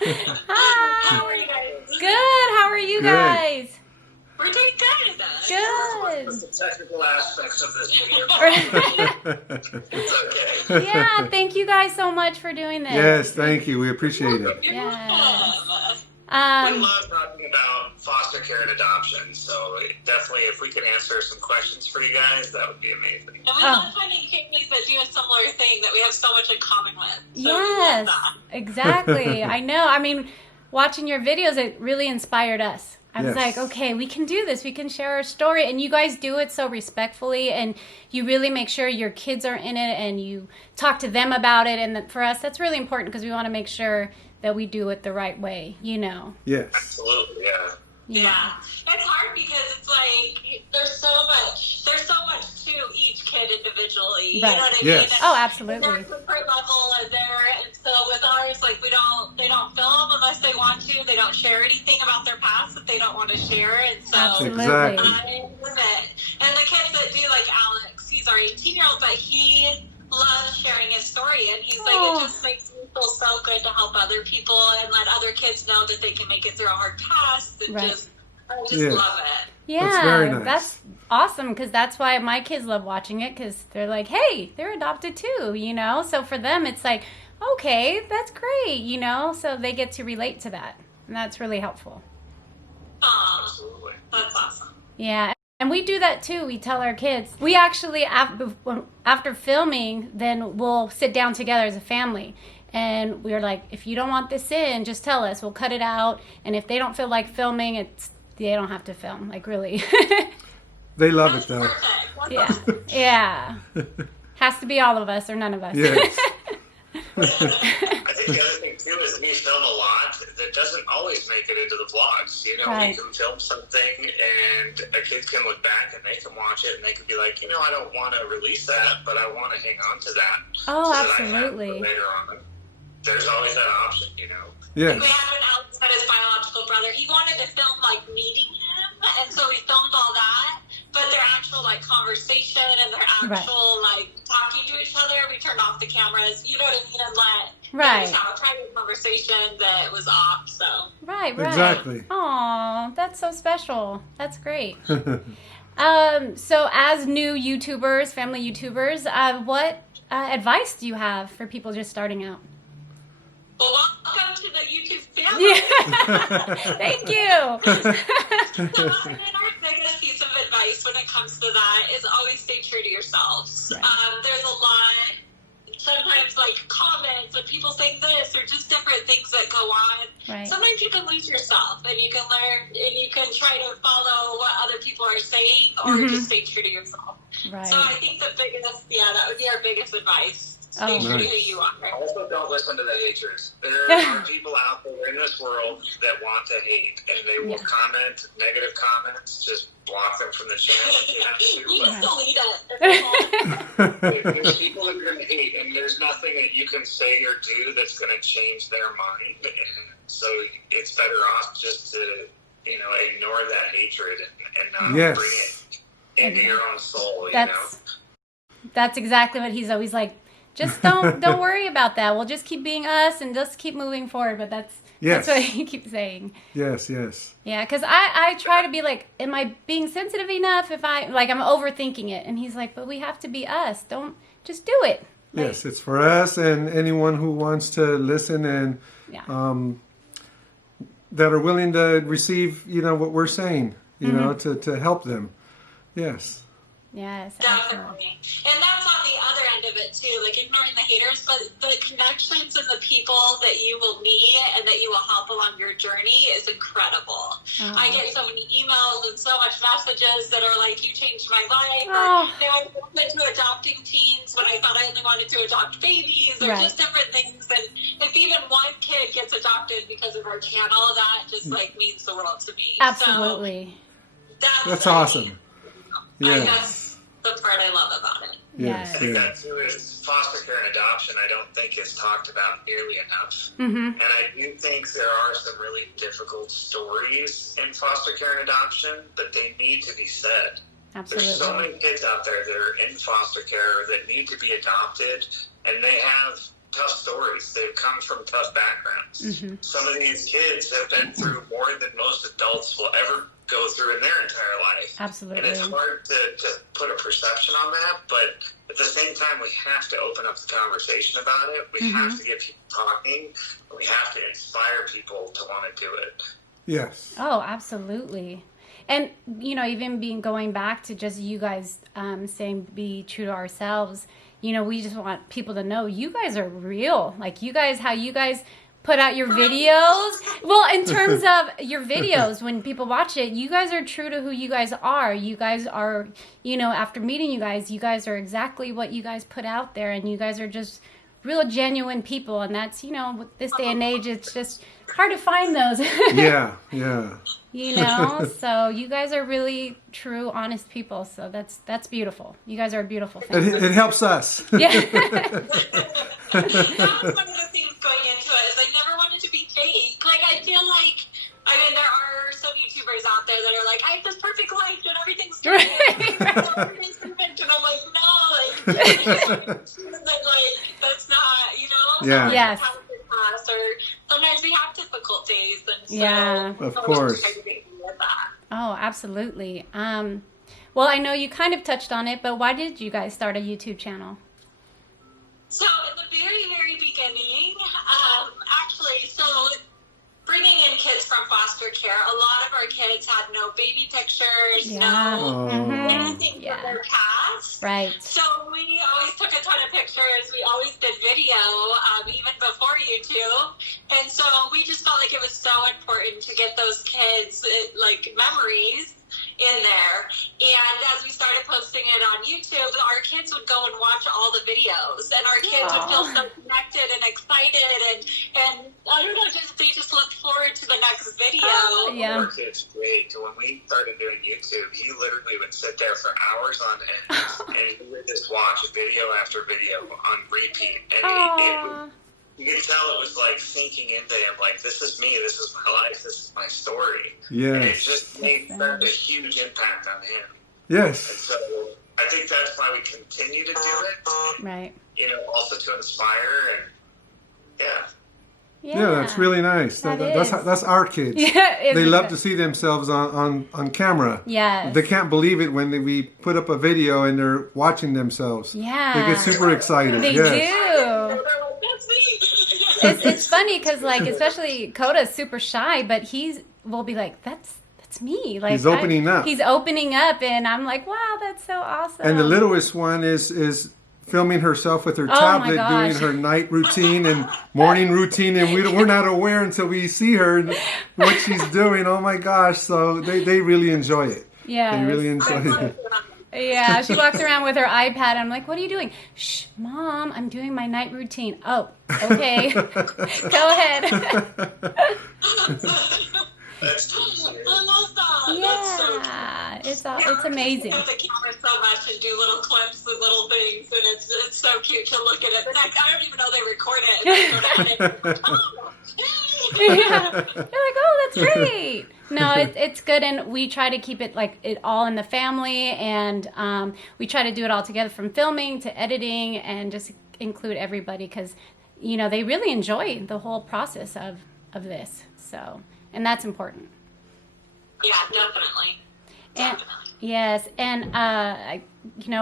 Hi. How are you guys? Good. How are you guys? We're doing good. Good. What's the technical aspects of this video? It's okay. Yeah, thank you guys so much for doing this. Yes, thank you. We appreciate it. You're Yes. welcome. We love talking about foster care and adoption, so definitely if we can answer some questions for you guys, that would be amazing. And we love finding families that do a similar thing that we have so much in common with. So we love Yes, that. exactly. I know. I mean, watching your videos, it really inspired us. I was Yes. like, okay, we can do this. We can share our story. And you guys do it so respectfully. And you really make sure your kids are in it and you talk to them about it. And for us, that's really important because we want to make sure that we do it the right way, you know. Yes. Absolutely, yeah. Yeah. It's hard because it's like there's so much to each kid individually. Right. You know what I Yes. mean? Oh, And absolutely. their comfort level is there, and so with ours, like they don't film unless they want to. They don't share anything about their past that they don't want to share, and so Absolutely. Exactly. I love it. And the kids that do, like Alex, he's our 18-year-old, but he loves sharing his story, and he's like, Oh. it just makes me feel so good to help other people and let other kids know that they can make it through a hard past, and Right. I just Yes. love it. Yeah, That's very nice. that's awesome because that's why my kids love watching it because they're like, hey, they're adopted too, you know? So for them, it's like, okay, that's great, you know? So they get to relate to that. And that's really helpful. Aw, Absolutely. that's awesome. Yeah. And we do that too. We tell our kids. We actually, after filming, then we'll sit down together as a family. And we're like, if you don't want this in, just tell us. We'll cut it out. And if they don't feel like filming, they don't have to film. Like, really. They love That's it though. perfect. That's Yeah. awesome. Yeah. Has to be all of us or none of us. Yes. I think the other thing too is we film a lot that doesn't always make it into the vlogs. You know, Right. we can film something and a kid can look back and they can watch it and they can be like, you know, I don't want to release that, but I want to hang on to that. Oh, so that I have it absolutely. later on. There's always that option, you know. Yes. We have an Alex met his biological brother. He wanted to film like meeting him, and so we filmed all that. But their actual like conversation and their actual like talking to each other, we turned off the cameras. You know what I mean? And Right. just have a private conversation that was off. So Right, right. Exactly. Aw, that's so special. That's great. So as new YouTubers, family YouTubers, what advice do you have for people just starting out? well, welcome to the YouTube family. Yeah. Thank you. So, and then our biggest piece of advice when it comes to that is always stay true to yourselves. Right. There's a lot, sometimes like comments and people saying this or just different things that go on. Right. Sometimes you can lose yourself and you can learn and you can try to follow what other people are saying or Mhm. just stay true to yourself. Right. So I think that would be our biggest advice. Stay Oh. true to Nice. who you are. Also, don't listen to the haters. There are people out there in this world that want to hate, and they will Yeah. comment negative comments. Just block them from the channel if you have to. You But can delete it. there's people that are going to hate, and there's nothing that you can say or do that's going to change their mind. And so it's better off just to, you know, ignore that hatred and not Yes. bring it into your own soul. That's exactly what he's always like. Just don't worry about that. We'll just keep being us and just keep moving forward. But that's Yes. what he keeps saying. Yes, yes. Yeah, because I try to be like, am I being sensitive enough? If I'm overthinking it, and he's like, but we have to be us. Don't just do it. Like, Yes, it's for us and anyone who wants to listen and Yeah. that are willing to receive, you know, what we're saying, you know, Mm-hmm. to help them. Yes. Yes. Absolutely. Definitely. And that's on the other end of it too, like ignoring the haters, but the connections and the people that you will meet and that you will help along your journey is incredible. Oh. I get so many emails and so much messages that are like, you changed my life, Oh. or you know, I'm open to adopting teens when I thought I only wanted to adopt babies, or Right. just different things. And if even one kid gets adopted because of our channel, that just like means the world to me. Absolutely. So That's awesome. I Yeah. guess the part I love about it. Yes. I think Yeah. that too is foster care and adoption. I don't think is talked about nearly enough. Mm-hmm. And I do think there are some really difficult stories in foster care and adoption, but they need to be said. There's so Absolutely. many kids out there that are in foster care that need to be adopted, and they have tough stories. They've come from tough backgrounds. Some of these kids have been through more than most adults will ever go through in their entire life. Absolutely. And it's hard to put a perception on that, but at the same time, we have to open up the conversation about it. We have to get people talking. We have to inspire people to want to do it. Yes. Oh, absolutely. And, you know, even going back to just you guys saying be true to ourselves, you know, we just want people to know you guys are real. Like how you guys put out your videos. Well, in terms of your videos, when people watch it, you guys are true to who you guys are. You guys are, you know, after meeting you guys are exactly what you guys put out there. And you guys are just real genuine people. And that's, you know, with this day and age, it's just hard to find those. Yeah. You know, so you guys are really true, honest people. So that's beautiful. You guys are a beautiful family. It helps us. Yeah. That was one of the things going into it is I never wanted to be fake. Like, I feel like, I mean, there are some YouTubers out there that are like, I have this perfect life and everything's perfect. Everything's perfect. And I'm like, no, like, that's not, you know? Yeah. Yes. Or sometimes we have difficult days. And so Yeah. Of course. Oh, absolutely. Well, I know you kind of touched on it, but why did you guys start a YouTube channel? So in the very, very beginning, actually, so bringing in kids from foster care, a lot of our kids had no baby pictures, no anything from their past. Right. So we always took a ton of pictures. We always did video, even before YouTube. And so we just felt like it was so important to get those kids, like, memories in there. And as we started posting it on YouTube, our kids would go and watch all the videos, and our kids would feel so connected and excited, and I don't know, they just looked forward to the next video. Yeah. Our kids great. When we started doing YouTube, he literally would sit there for hours on end, and he would just watch video after video on repeat, and you could tell it was like sinking into him, like, this is me, this is my life, this is my story. Yes. And it just made a huge impact on him. Yes. And so I think that's why we continue to do it. Right. You know, also to inspire and Yeah, that's really nice. That's our kids. Yeah, they love to see themselves on camera. Yes. They can't believe it when we put up a video and they're watching themselves. Yeah. They get super excited. They do. It's funny because, like, especially Coda's super shy, but will be like, that's me. Like, He's opening up. He's opening up, and I'm like, wow, that's so awesome. And the littlest one is filming herself with her tablet, doing her night routine and morning routine, and we're not aware until we see her what she's doing. Oh my gosh! So they really enjoy it. Yeah, they really enjoy it. Yeah, she walks around with her iPad. I'm like, what are you doing? Shh, Mom, I'm doing my night routine. Oh, okay. Go ahead. I love that. Yeah, it's amazing. I love the camera so much and do little clips and little things, and it's so cute to look at it. And I don't even know they record it. Yeah, you're like, oh, that's great. No, it's good, and we try to keep it like it all in the family, and we try to do it all together, from filming to editing, and just include everybody, because they really enjoy the whole process of this. So, and that's important. Yeah, definitely. And, yes, and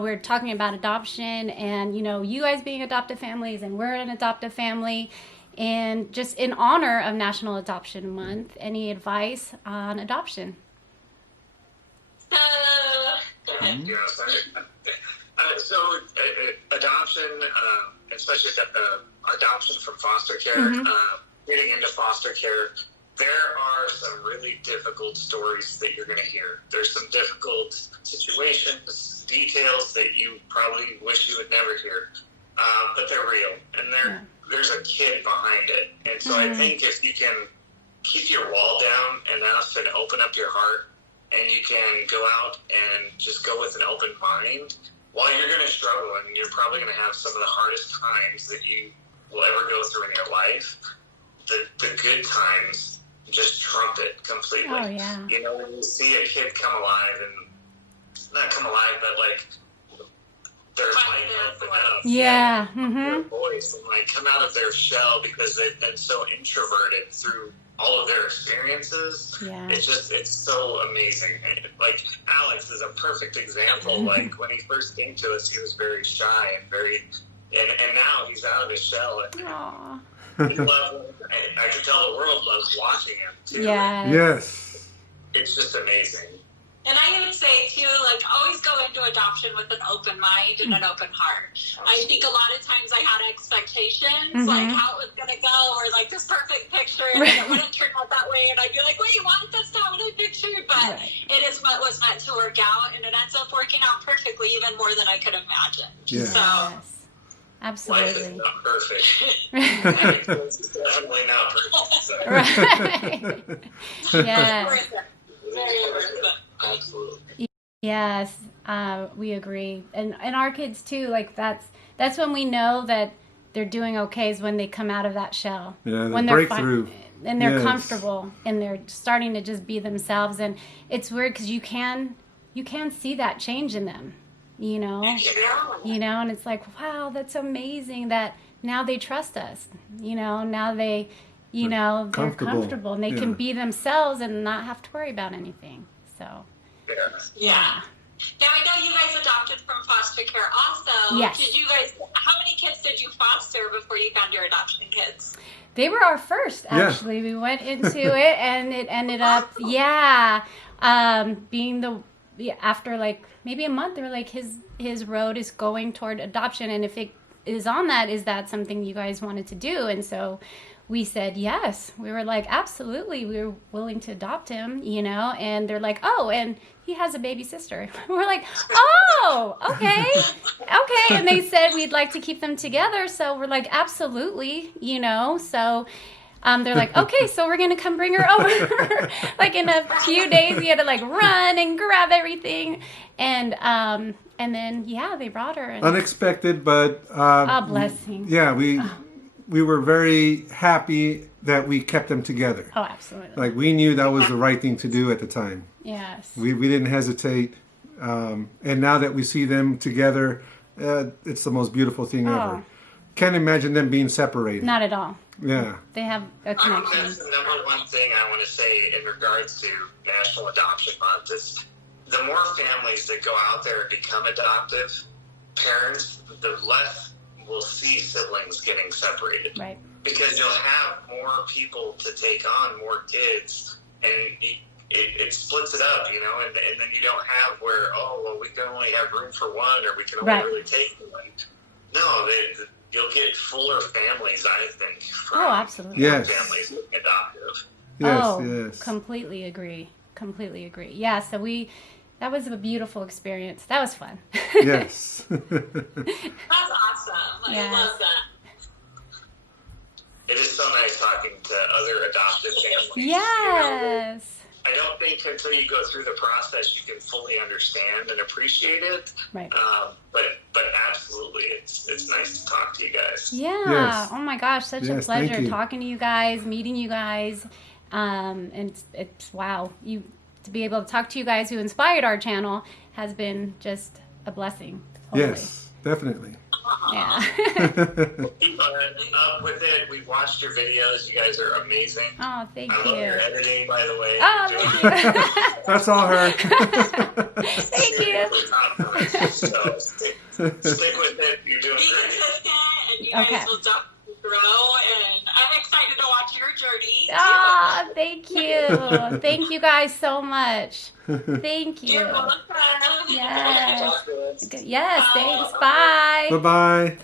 we're talking about adoption, and you guys being adoptive families, and we're an adoptive family. And just in honor of National Adoption Month, any advice on adoption? So adoption, especially adoption from foster care, getting into foster care, there are some really difficult stories that you're going to hear. There's some difficult situations, details that you probably wish you would never hear, but they're real, and there's a kid behind it. And so I think if you can keep your wall down enough and open up your heart, and you can go out and just go with an open mind, while you're going to struggle and you're probably going to have some of the hardest times that you will ever go through in your life, the good times just trump it completely. Oh, yeah. When you see a kid come alive, and not come alive, but like their light open up. Yeah. Their voice and like come out of their shell because they've been so introverted through all of their experiences. Yeah. It's so amazing. Like Alex is a perfect example. Like when he first came to us, he was very shy and and now he's out of his shell. And Aww. we love him. And I can tell the world loves watching him too. Yes. It's just amazing. And I would say, too, like, always go into adoption with an open mind and an open heart. I think a lot of times I had expectations, like how it was going to go, or like this perfect picture, and it wouldn't turn out that way. And I'd be like, wait, what? That's not what I pictured. But it is what was meant to work out, and it ends up working out perfectly, even more than I could imagine. Yeah. So, Yes. Absolutely. Life is not perfect. It's definitely not perfect. So. Right. Yeah. worth it. Very worth it. Absolutely. Yes, we agree, and our kids too. Like that's when we know that they're doing okay, is when they come out of that shell. Yeah, when the breakthrough. and they're comfortable and they're starting to just be themselves. And it's weird because you can see that change in them, you know, and it's like, wow, that's amazing that now they trust us, now they, they're comfortable and they can be themselves and not have to worry about anything. So. Yeah. Now, I know you guys adopted from foster care also. Yes. How many kids did you foster before you found your adoption kids? They were our first, actually. Yeah. We went into it and it ended up, being after like maybe a month, they were like, his road is going toward adoption. And if it is on that, is that something you guys wanted to do? And so we said yes. We were like, absolutely, we were willing to adopt him, and they're like, oh, and he has a baby sister. We're like, oh, okay. And they said we'd like to keep them together. So we're like, absolutely, so they're like, okay, so we're going to come bring her over. Like in a few days, we had to like run and grab everything. And then, they brought her. And, unexpected, but a blessing. Yeah, we were very happy that we kept them together. Oh, absolutely. Like we knew that was the right thing to do at the time. Yes. We didn't hesitate. And now that we see them together, it's the most beautiful thing ever. Can't imagine them being separated. Not at all. Yeah. They have a connection. That's the number one thing I want to say in regards to National Adoption Month is the more families that go out there and become adoptive parents, the less we'll see siblings getting separated. Right. Because you'll have more people to take on, more kids, and it splits it up, and then you don't have where, we can only have room for one, or we can only really take one. No, you'll get fuller families, I think, from absolutely. families adoptive. Yes. Completely agree. Yeah, so that was a beautiful experience. That was fun. Yes. That's awesome. I love that. It is so nice talking to other adoptive families. Yes. I don't think until you go through the process you can fully understand and appreciate it. Right. But absolutely, it's nice to talk to you guys. Yeah. Yes. Oh my gosh, such a pleasure talking to you guys, meeting you guys, and it's wow. To be able to talk to you guys who inspired our channel has been just a blessing. Totally. Yes, definitely. Yeah. Keep up with it. We've watched your videos. You guys are amazing. Oh, thank you. I love your editing, by the way. Oh, thank you. That's all her. Thank you. So stick with it. You're doing Be great. consistent, and you guys will definitely grow. And I'm excited to watch your journey. Oh, thank you. Thank you guys so much. Thank you. You're welcome. Yes. Yes, thanks. Bye. Bye-bye.